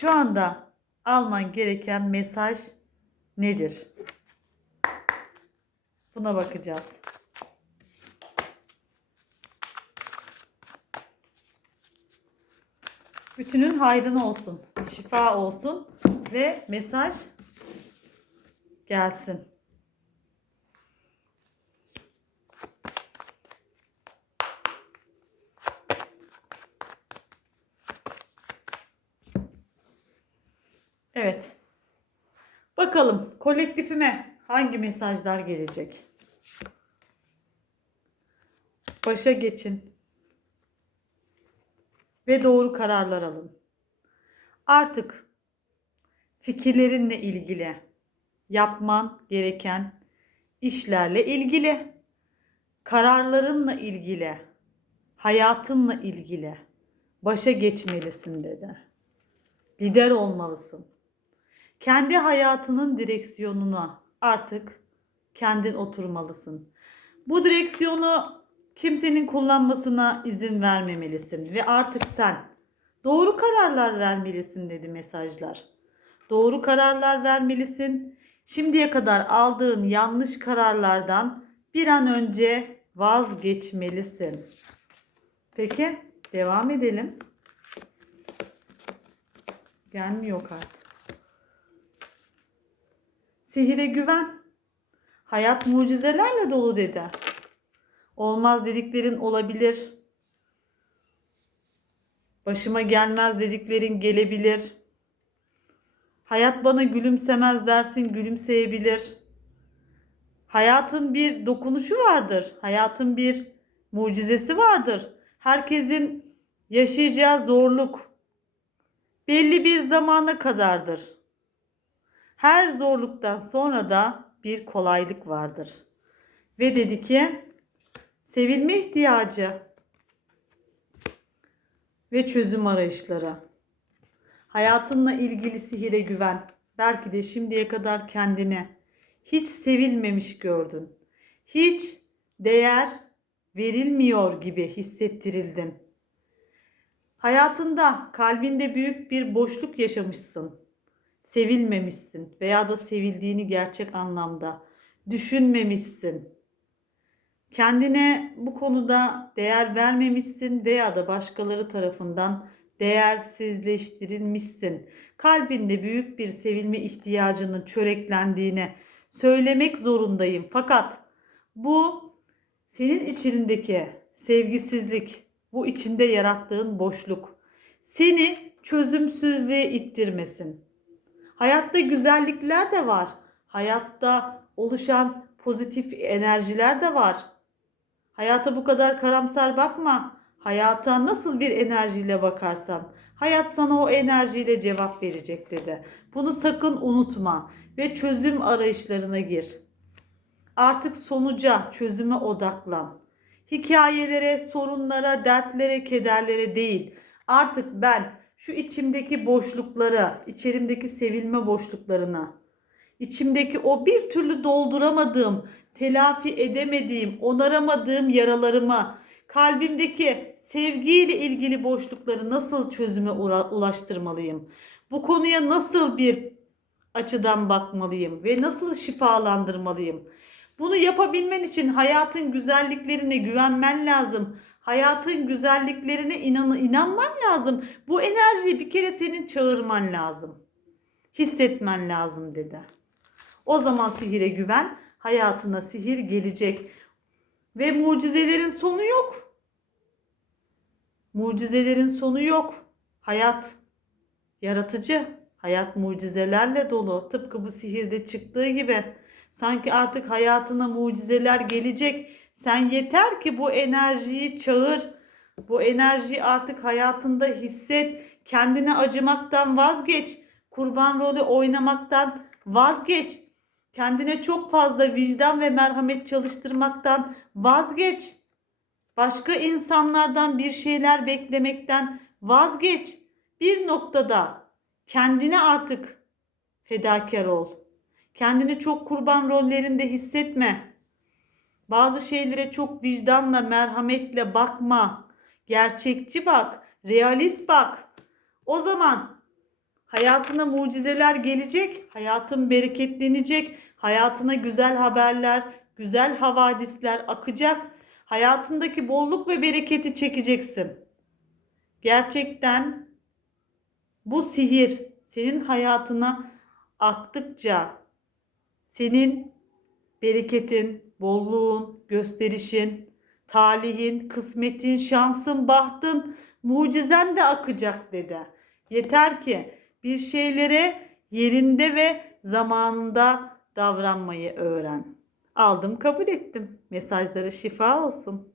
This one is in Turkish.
Şu anda alman gereken mesaj nedir? Buna bakacağız. Bütünün hayrına olsun, şifa olsun ve mesaj gelsin. Evet. Bakalım kolektifime hangi mesajlar gelecek? Başa geçin. Ve doğru kararlar alın. Artık fikirlerinle ilgili yapman gereken işlerle ilgili, kararlarınla ilgili, hayatınla ilgili başa geçmelisin dedi. Lider olmalısın. Kendi hayatının direksiyonuna artık kendin oturmalısın. Bu direksiyonu kimsenin kullanmasına izin vermemelisin ve artık sen doğru kararlar vermelisin dedi mesajlar. Doğru kararlar vermelisin. Şimdiye kadar aldığın yanlış kararlardan bir an önce vazgeçmelisin. Peki, devam edelim. Gelmiyor kart. Sihire güven. Hayat mucizelerle dolu dedi. Olmaz dediklerin olabilir. Başıma gelmez dediklerin gelebilir. Hayat bana gülümsemez dersin gülümseyebilir. Hayatın bir dokunuşu vardır. Hayatın bir mucizesi vardır. Herkesin yaşayacağı zorluk belli bir zamana kadardır. Her zorluktan sonra da bir kolaylık vardır. Ve dedi ki sevilme ihtiyacı ve çözüm arayışları. Hayatınla ilgili sihire güven. Belki de şimdiye kadar kendini hiç sevilmemiş gördün. Hiç değer verilmiyor gibi hissettirildin. Hayatında, kalbinde büyük bir boşluk yaşamışsın. Sevilmemişsin veya da sevildiğini gerçek anlamda düşünmemişsin. Kendine bu konuda değer vermemişsin veya da başkaları tarafından değersizleştirilmişsin. Kalbinde büyük bir sevilme ihtiyacının çöreklendiğini söylemek zorundayım. Fakat bu senin içindeki sevgisizlik, bu içinde yarattığın boşluk seni çözümsüzlüğe ittirmesin. Hayatta güzellikler de var. Hayatta oluşan pozitif enerjiler de var. Hayata bu kadar karamsar bakma. Hayata nasıl bir enerjiyle bakarsan hayat sana o enerjiyle cevap verecek dedi. Bunu sakın unutma ve çözüm arayışlarına gir. Artık sonuca, çözüme odaklan. Hikayelere, sorunlara, dertlere, kederlere değil. Artık ben şu içimdeki boşluklara, içerimdeki sevilme boşluklarına, içimdeki o bir türlü dolduramadığım, telafi edemediğim, onaramadığım yaralarıma, kalbimdeki sevgiyle ilgili boşlukları nasıl çözüme ulaştırmalıyım? Bu konuya nasıl bir açıdan bakmalıyım ve nasıl şifalandırmalıyım? Bunu yapabilmen için hayatın güzelliklerine güvenmen lazım. Hayatın güzelliklerine inan inanman lazım. Bu enerjiyi bir kere senin çağırman lazım. Hissetmen lazım dedi. O zaman sihire güven, hayatına sihir gelecek. Ve mucizelerin sonu yok. Mucizelerin sonu yok. Hayat yaratıcı. Hayat mucizelerle dolu. Tıpkı bu sihirde çıktığı gibi. Sanki artık hayatına mucizeler gelecek. Sen yeter ki bu enerjiyi çağır. Bu enerjiyi artık hayatında hisset. Kendine acımaktan vazgeç. Kurban rolü oynamaktan vazgeç. Kendine çok fazla vicdan ve merhamet çalıştırmaktan vazgeç. Başka insanlardan bir şeyler beklemekten vazgeç. Bir noktada kendine artık fedakar ol. Kendini çok kurban rollerinde hissetme. Bazı şeylere çok vicdanla, merhametle bakma. Gerçekçi bak, realist bak. O zaman Hayatına mucizeler gelecek, hayatın bereketlenecek, hayatına güzel haberler, güzel havadisler akacak. Hayatındaki bolluk ve bereketi çekeceksin. Gerçekten bu sihir senin hayatına aktıkça senin bereketin, bolluğun, gösterişin, talihin, kısmetin, şansın, bahtın, mucizen de akacak dedi. Yeter ki bir şeylere yerinde ve zamanında davranmayı öğren. Aldım kabul ettim. Mesajlara şifa olsun.